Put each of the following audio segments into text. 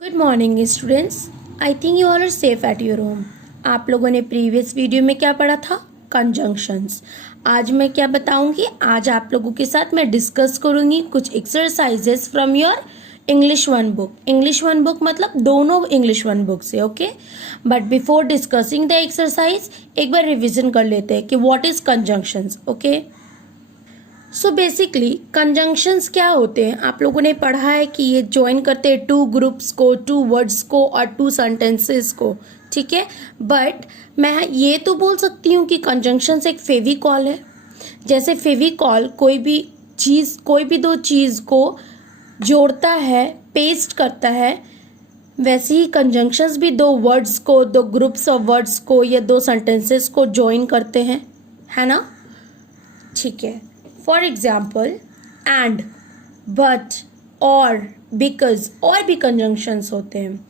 Good morning students. I think you all are safe at your home. आप लोगों ने previous video में क्या पढ़ा था? कंजंक्शंस। आज मैं क्या बताऊंगी? आज आप लोगों के साथ मैं डिस्कस करूंगी कुछ exercises from your English one book. English one book मतलब दोनों इंग्लिश वन बुक से, okay. But before discussing the exercise एक बार रिविजन कर लेते हैं कि what is conjunctions, okay. So basically conjunctions क्या होते हैं? आप लोगों ने पढ़ा है कि ये ज्वाइन करते हैं टू ग्रुप्स को, टू वर्ड्स को और टू सेंटेंसेस को, ठीक है। बट मैं ये तो बोल सकती हूँ कि कंजंक्शंस एक फेविकॉल है। जैसे फेविकॉल कोई भी दो चीज़ को जोड़ता है, पेस्ट करता है, वैसे ही कंजंक्शंस भी दो वर्ड्स को, दो ग्रुप्स ऑफ वर्ड्स को या दो सेंटेंसेस को ज्वाइन करते हैं, है ना? ठीक है। फॉर एग्जाम्पल एंड, बट, और, बिकॉज और भी कंजंक्शंस होते हैं।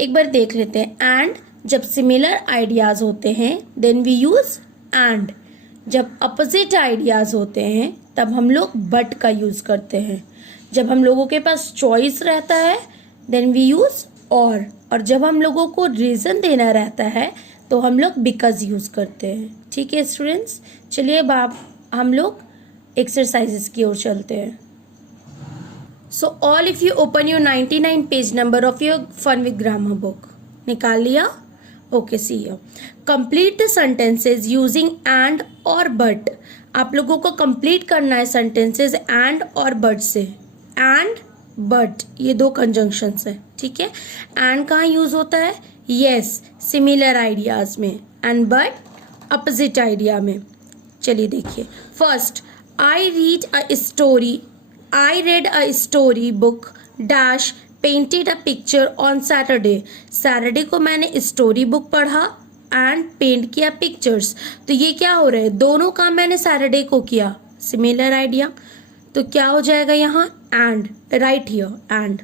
एक बार देख लेते हैं। एंड जब सिमिलर आइडियाज होते हैं देन वी यूज एंड। जब अपोजिट आइडियाज होते हैं तब हम लोग बट का यूज करते हैं। जब हम लोगों के पास चॉइस रहता है देन वी यूज और जब हम लोगों को रीजन देना रहता है तो हम लोग बिकॉज यूज करते हैं। ठीक है स्टूडेंट्स, चलिए अब हम लोग एक्सरसाइजेस की ओर चलते हैं। So all if you open your 99 page number of your fun with grammar book, निकाल लिया? Okay, see here. Complete the sentences using and or but. आप लोगों को कंप्लीट करना है सेंटेंसेस एंड और बट से। एंड बट ये दो कंजंक्शंस है, ठीक है। एंड कहाँ यूज होता है? यस, सिमिलर आइडियाज में, एंड बट अपोजिट आइडिया में। चलिए देखिए। First, I read a story book dash painted a picture on Saturday. Saturday को मैंने स्टोरी बुक पढ़ा एंड पेंट किया पिक्चर्स। तो ये क्या हो रहा है? दोनों काम मैंने सैटरडे को किया, सिमिलर आइडिया। तो क्या हो जाएगा यहाँ? And, right here and.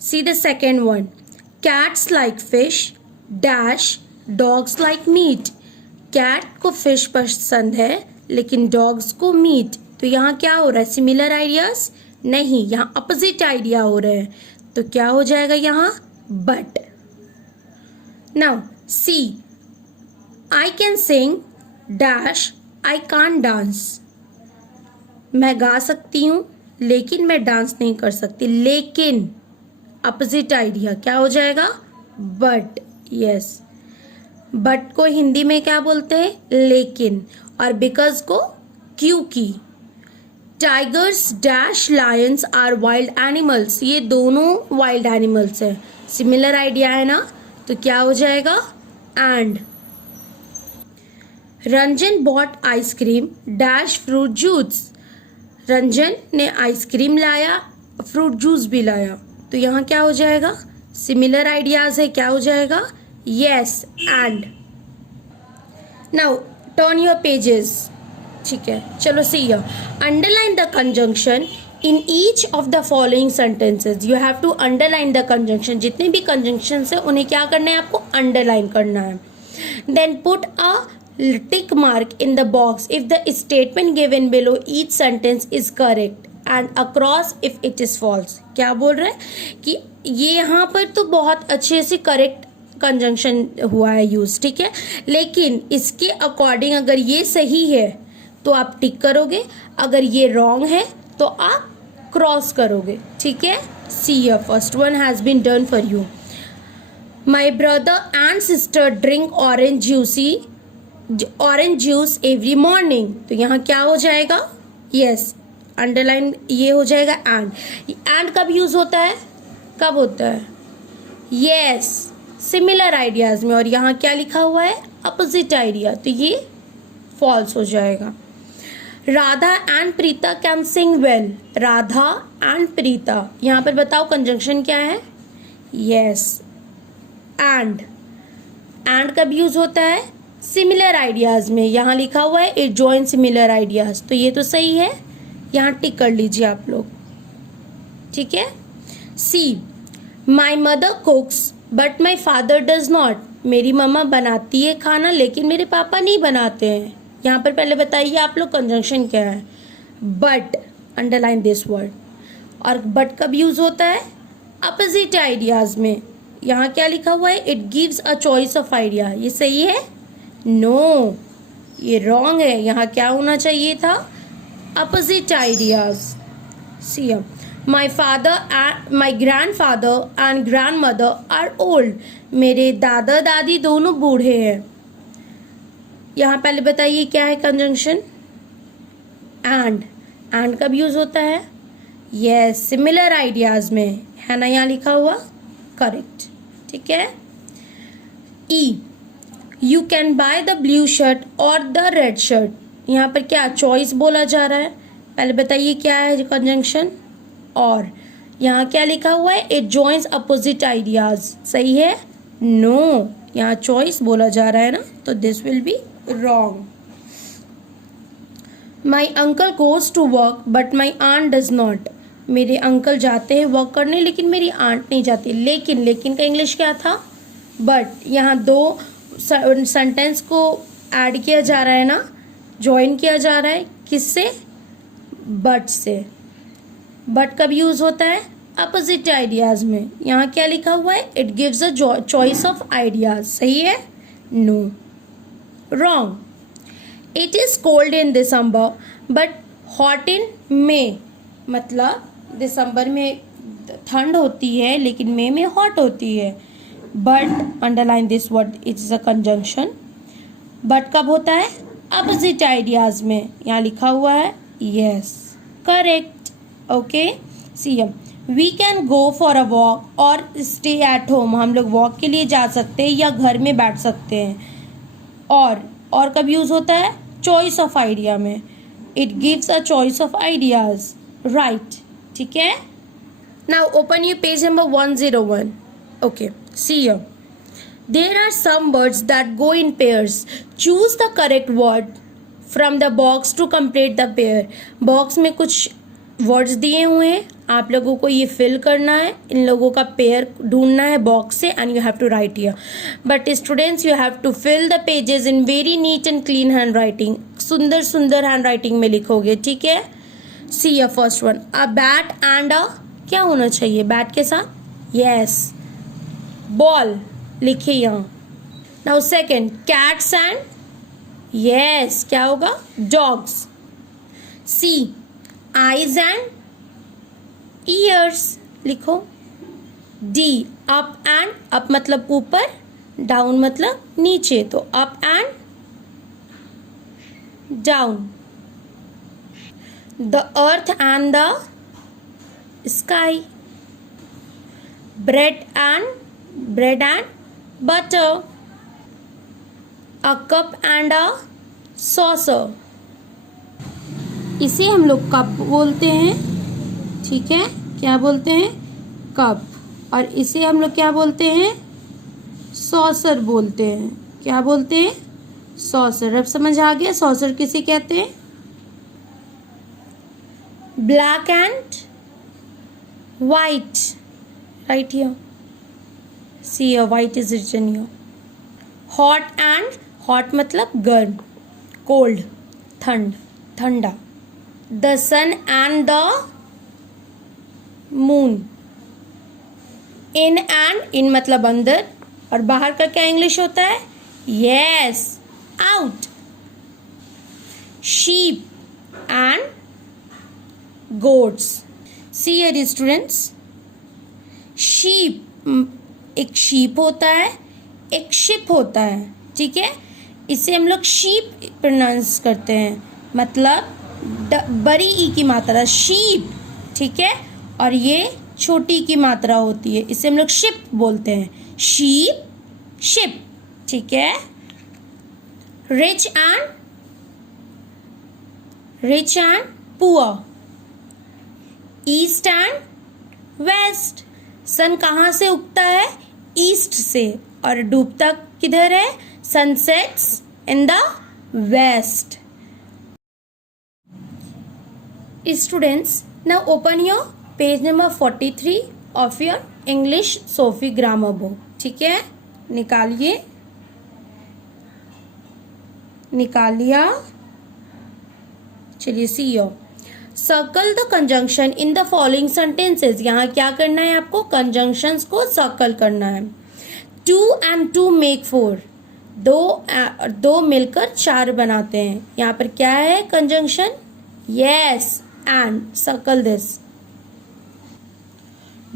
See the second one, cats like fish dash dogs like meat. Cat को फिश पसंद है लेकिन डॉग्स को मीट। तो यहाँ क्या हो रहा है? सिमिलर आइडियाज नहीं, यहाँ अपोजिट आइडिया हो रहे हैं। तो क्या हो जाएगा यहाँ? But. Now see, I can sing dash I can't dance. मैं गा सकती हूँ लेकिन मैं डांस नहीं कर सकती। लेकिन अपोजिट आइडिया क्या हो जाएगा? बट। यस, बट को हिंदी में क्या बोलते हैं? लेकिन। और बिकॉज को क्योंकि। Tigers dash lions are wild animals. ये दोनों वाइल्ड एनिमल्स है, सिमिलर आइडिया है ना? तो क्या हो जाएगा? And. Ranjan bought ice cream dash fruit juice. Ranjan ने आइसक्रीम लाया, फ्रूट जूस भी लाया। तो यहाँ क्या हो जाएगा? सिमिलर आइडियाज है, क्या हो जाएगा? Yes, and. Now turn your pages, ठीक है। चलो see here, underline the conjunction in each of the following sentences. You have to underline the conjunction. जितने भी कंजंक्शंस है उन्हें क्या करना है? आपको अंडरलाइन करना है। Then put a tick mark in the box if the statement given below each sentence is correct and a cross if it is false. क्या बोल रहे हैं कि ये यहाँ पर तो बहुत अच्छे से करेक्ट कंजंक्शन हुआ है यूज, ठीक है। लेकिन इसके अकॉर्डिंग अगर ये सही है तो आप टिक करोगे, अगर ये रॉन्ग है तो आप क्रॉस करोगे, ठीक है। See your first one has been done for you. My brother and sister drink orange juice every morning. तो यहाँ क्या हो जाएगा? यस, अंडरलाइन ये हो जाएगा एंड। एंड कब यूज होता है? कब होता है? यस, सिमिलर आइडियाज में। और यहाँ क्या लिखा हुआ है? Opposite idea. तो ये फॉल्स हो जाएगा। Radha and Preeta can sing well. Radha and Preeta, यहाँ पर बताओ कंजंक्शन क्या है? Yes, and. एंड कब यूज होता है? सिमिलर आइडियाज में। यहाँ लिखा हुआ है इट जॉइन सिमिलर आइडियाज। तो ये तो सही है, यहाँ टिक कर लीजिए आप लोग, ठीक है। See, my mother cooks but my father does not. मेरी मम्मा बनाती है खाना लेकिन मेरे पापा नहीं बनाते हैं। यहाँ पर पहले बताइए आप लोग कंजंक्शन क्या है? But, underline this word. और बट कब यूज होता है? अपोजिट आइडियाज में यहाँ क्या लिखा हुआ है, it gives a choice of idea, ये सही है? नो, ये रॉन्ग है। यहाँ क्या होना चाहिए था, opposite ideas. See my father my grandfather and grandmother are old, मेरे दादा दादी दोनों बूढ़े हैं। यहाँ पहले बताइए क्या है कंजंक्शन, एंड कब यूज होता है, यस सिमिलर आइडियाज में, है ना यहाँ लिखा हुआ, करेक्ट। ठीक है। E, you can buy the blue shirt और द रेड शर्ट, यहाँ पर क्या चॉइस बोला जा रहा है, पहले बताइए क्या है कंजंक्शन, और यहाँ क्या लिखा हुआ है, इट जॉइंस अपोजिट आइडियाज, सही है? नो, यहाँ चॉइस बोला जा रहा है ना, तो this will be wrong. My uncle goes to work but my aunt does not, मेरे अंकल जाते हैं वर्क करने लेकिन मेरी आंट नहीं जाती। लेकिन का इंग्लिश क्या था, बट। यहाँ दो सेंटेंस को ऐड किया जा रहा है ना, ज्वाइन किया जा रहा है, किससे, बट से। बट कब यूज होता है, अपोजिट आइडियाज में। यहाँ क्या लिखा हुआ है, it gives a choice of ideas, सही है? No, wrong. It is cold in December but hot in May, मतलब दिसंबर में ठंड होती है लेकिन मई में हॉट होती है। But underline this word, it is a conjunction. But कब होता है, अपोजिट आइडियाज में, यहाँ लिखा हुआ है, yes correct. Okay, see we can go for a walk or stay at home, हम लोग वॉक के लिए जा सकते हैं या घर में बैठ सकते हैं। और कब यूज होता है, चॉइस ऑफ आइडिया में, it gives a choice of ideas, right. ठीक है। Now open your page number 101. Okay, see here. There are some words that go in pairs. Choose the correct word from the box to complete the pair. Box में कुछ words दिए हुए हैं, आप लोगों को ये फिल करना है, इन लोगों का पेयर ढूंढना है बॉक्स से, and you have to write here. But students, you have to fill the pages in very neat and clean handwriting, सुंदर सुंदर हैंड राइटिंग में लिखोगे, ठीक है। See a first one, a bat and a, क्या होना चाहिए bat के साथ, यस बॉल लिखिए यहाँ। Now second, cats and, yes क्या होगा, dogs. C, eyes and ears लिखो। डी, अप एंड, अप मतलब ऊपर, डाउन मतलब नीचे, तो up and down. The earth and the sky. Bread and butter. A cup and a saucer, इसे हम लोग कप बोलते हैं, ठीक है, क्या बोलते हैं, कप। और इसे हम लोग क्या बोलते हैं, सॉसर बोलते हैं, क्या बोलते हैं, सॉसर। अब समझ आ गया सॉसर किसे कहते हैं। Black and white, right here, see white is written here. Hot and, hot मतलब गर्म, कोल्ड ठंडा। The sun and the moon. In and, in मतलब अंदर, और बाहर का क्या इंग्लिश होता है, yes out. Sheep and goats. See here students, sheep, एक शीप होता है, एक शिप होता है, ठीक है, इसे हम लोग शीप प्रोनाउंस करते हैं, मतलब बड़ी ई की मात्रा शीप, ठीक है, और ये छोटी की मात्रा होती है, इसे हम लोग शिप बोलते हैं, शीप शिप, ठीक है। Rich and poor. East and west. Sun कहाँ से उगता है, ईस्ट से, और डूबता किधर है, sun sets in the west. Students, now open your page number 43 of your English Sophie grammar book, ठीक है, निकाल लिया, चलिए see you. Circle the conjunction in the following sentences. यहाँ क्या करना है आपको, कंजंक्शंस को सर्कल करना है। 2 and 2 make 4, दो मिलकर 4 बनाते हैं। यहाँ पर क्या है conjunction, yes, and, circle this.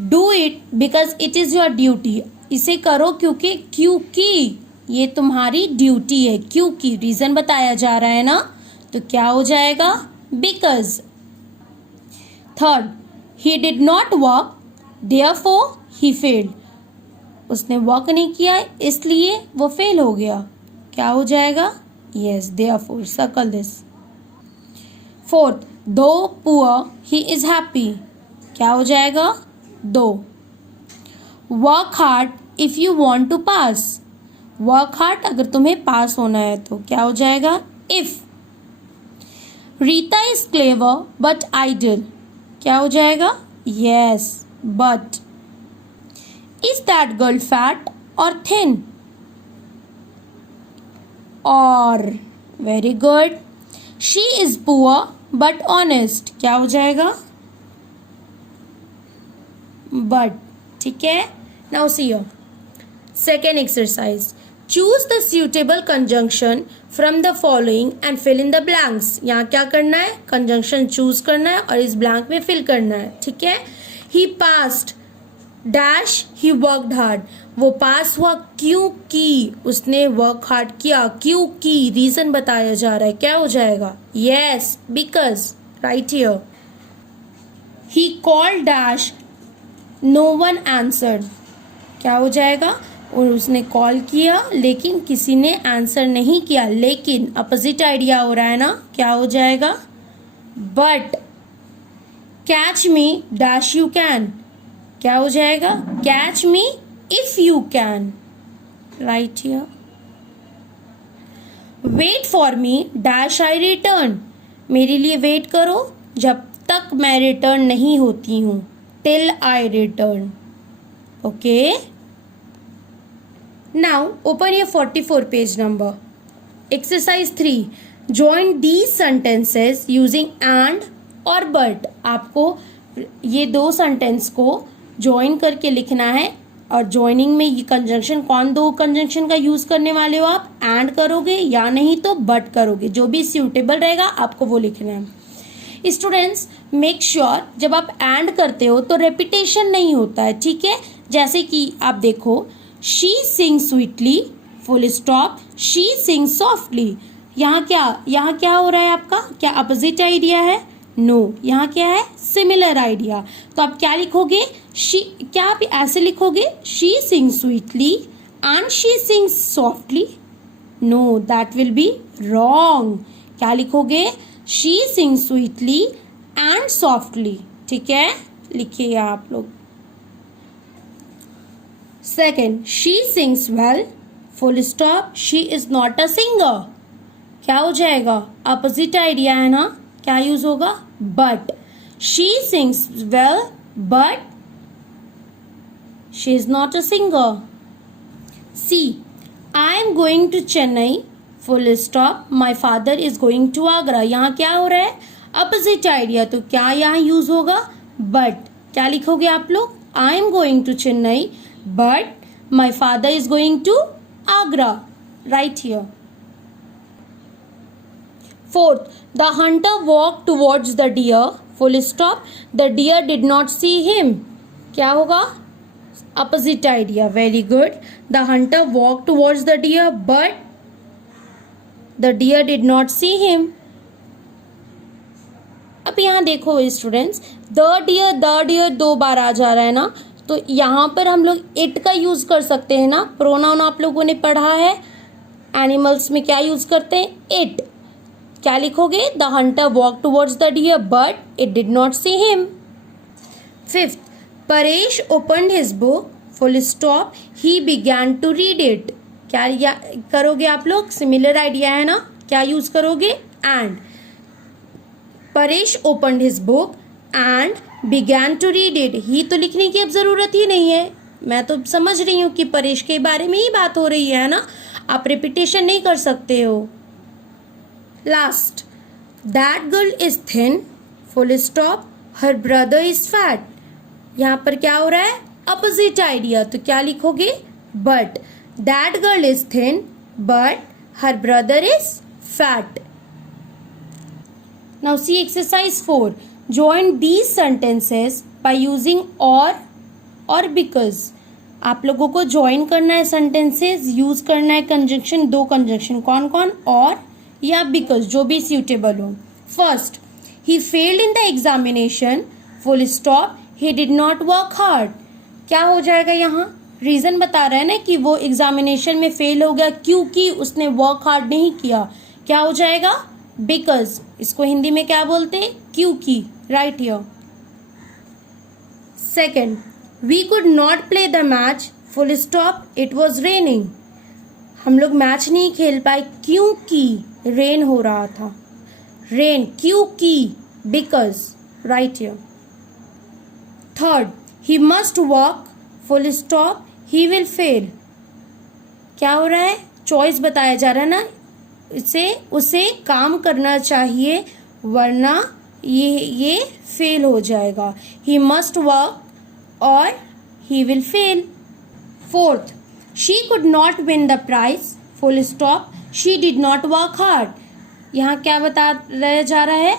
Do it because it is your duty, इसे करो क्योंकि ये तुम्हारी ड्यूटी है। क्योंकि रीजन बताया जा रहा है ना, तो क्या हो जाएगा, because. Third, he did not work therefore he failed, उसने वर्क नहीं किया इसलिए वो फेल हो गया। क्या हो जाएगा, yes, therefore, circle this. Fourth, though poor he is happy, क्या हो जाएगा, though. Work hard if you want to pass, work hard अगर तुम्हें पास होना है तो क्या हो जाएगा, if. Rita is clever but idle, क्या हो जाएगा, yes, but. Is that girl fat or thin, or, very good. She is poor but honest, क्या हो जाएगा, बट, ठीक है। Now see your second exercise, choose the suitable conjunction from the following and fill in the blanks। यहाँ क्या करना है, conjunction choose करना है और इस ब्लैंक में फिल करना है, ठीक है। ही passed dash he worked hard, वो पास हुआ क्योंकि उसने वर्क हार्ड किया, क्योंकि रीजन बताया जा रहा है, क्या हो जाएगा, yes, because, right here. He called dash no one answered, क्या हो जाएगा, और उसने कॉल किया लेकिन किसी ने आंसर नहीं किया, लेकिन अपोजिट आइडिया हो रहा है ना, क्या हो जाएगा, but. Catch me dash you can, क्या हो जाएगा, catch me if you can, right here. Wait for me dash I return, मेरे लिए वेट करो जब तक मैं रिटर्न नहीं होती हूँ, till I return, okay. Now open your 44 page number. Exercise 3, join these sentences using and or but. आपको ये दो सेंटेंस को ज्वाइन करके लिखना है, और ज्वाइनिंग में ये कंजंक्शन, कौन दो कंजंक्शन का यूज करने वाले हो आप, एंड करोगे या नहीं तो बट करोगे, जो भी सूटेबल रहेगा आपको वो लिखना है। स्टूडेंट्स, मेक श्योर जब आप एंड करते हो तो रेपिटेशन नहीं होता है, ठीक है। जैसे कि आप देखो, she sings sweetly, full stop, she sings softly. यहाँ क्या हो रहा है आपका, क्या अपोजिट आइडिया है, नो, यहाँ क्या है, सिमिलर आइडिया। तो आप क्या लिखोगे, शी, क्या आप ऐसे लिखोगे, she sings sweetly and she sings softly, no, that will be wrong. क्या लिखोगे, she sings sweetly and softly, ठीक है, लिखिएगा आप लोग। Second, she sings well, full stop, she is not a singer, क्या हो जाएगा, अपोजिट आइडिया है ना, क्या यूज होगा, but. She sings well but she is not a singer. See, I am going to Chennai, full stop, my father is going to Agra. यहाँ क्या हो रहा है, अपोजिट आइडिया, तो क्या यहाँ यूज होगा, बट। क्या लिखोगे आप लोग, I am going to Chennai but my father is going to Agra, right here. Fourth, the hunter walked towards the deer, full stop, the deer did not see him. क्या होगा, opposite idea, very good. The hunter walked towards the deer but the deer did not see him. अब यहाँ देखो students, the deer दो बार आ जा रहा है ना, तो यहाँ पर हम लोग it का यूज कर सकते हैं ना, प्रोनाउन आप लोगों ने पढ़ा है, एनिमल्स में क्या यूज करते हैं, it। क्या लिखोगे, the hunter walk towards the deer but it did not see him. Fifth, Paresh opened his book, full stop, he began to read it. क्या करोगे आप लोग, सिमिलर आइडिया है ना, क्या यूज करोगे, and. Paresh opened his book and began to read it, ही तो लिखने की अब जरूरत ही नहीं है, मैं तो समझ रही हूँ कि परेश के बारे में ही बात हो रही है ना, आप रिपीटेशन नहीं कर सकते हो। Last, that girl is thin, full stop, her brother is fat. यहाँ पर क्या हो रहा है, अपोजिट आइडिया, तो क्या लिखोगे, but that girl is thin but her brother is fat. Now see exercise 4, join these sentences by using और बिकॉज। आप लोगों को ज्वाइन करना है सेंटेंसेस, यूज करना है कंजंक्शन, 2 कंजंक्शन, कौन कौन, और या बिकॉज, जो भी सूटेबल हो। First, he failed in the examination, full stop, he did not work hard. क्या हो जाएगा यहाँ, रीजन बता रहा है ना कि वो एग्जामिनेशन में फेल हो गया क्योंकि उसने वर्क हार्ड नहीं किया। क्या हो जाएगा, बिकॉज। इसको हिंदी में क्या बोलते हैं, क्योंकि, right here. Second, we could not play the match, full stop, it was raining. हम लोग मैच नहीं खेल पाए क्योंकि रेन हो रहा था। रेन, क्योंकि, because, right here. Third, he must walk, full stop, he will fail. क्या हो रहा है, चॉइस बताया जा रहा है ना, उसे काम करना चाहिए वरना ये फेल हो जाएगा। ही must work or he will fail. Fourth, she could not win the prize, full stop, she did not work hard. यहाँ क्या बताया जा रहा है,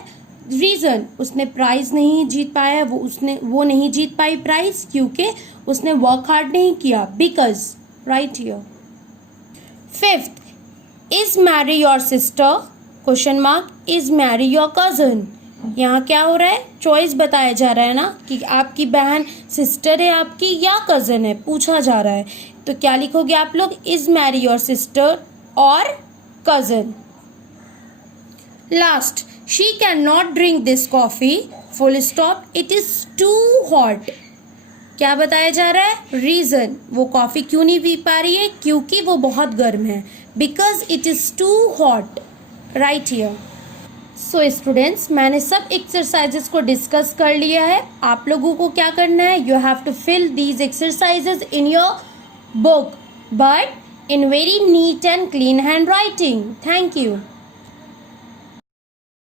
रीजन, उसने प्राइज नहीं जीत पाया, वो नहीं जीत पाई प्राइज क्योंकि उसने वर्क हार्ड नहीं किया, because, right here. Fifth, is Mary your sister, question mark, is Mary your cousin. यहाँ क्या हो रहा है, चॉइस बताया जा रहा है ना कि आपकी बहन सिस्टर है आपकी या कजन है, पूछा जा रहा है। तो क्या लिखोगे आप लोग, is Mary your sister or cousin. Last, she can not drink this coffee, full stop, it is too hot. क्या बताया जा रहा है, रीजन, वो कॉफी क्यों नहीं पी पा रही है, क्योंकि वो बहुत गर्म है, because it is too hot, right here. So students, मैंने सब एक्सरसाइजेस को डिस्कस कर लिया है। आप लोगों को क्या करना है, you have to fill these exercises in your book but in very neat and clean handwriting. Thank you.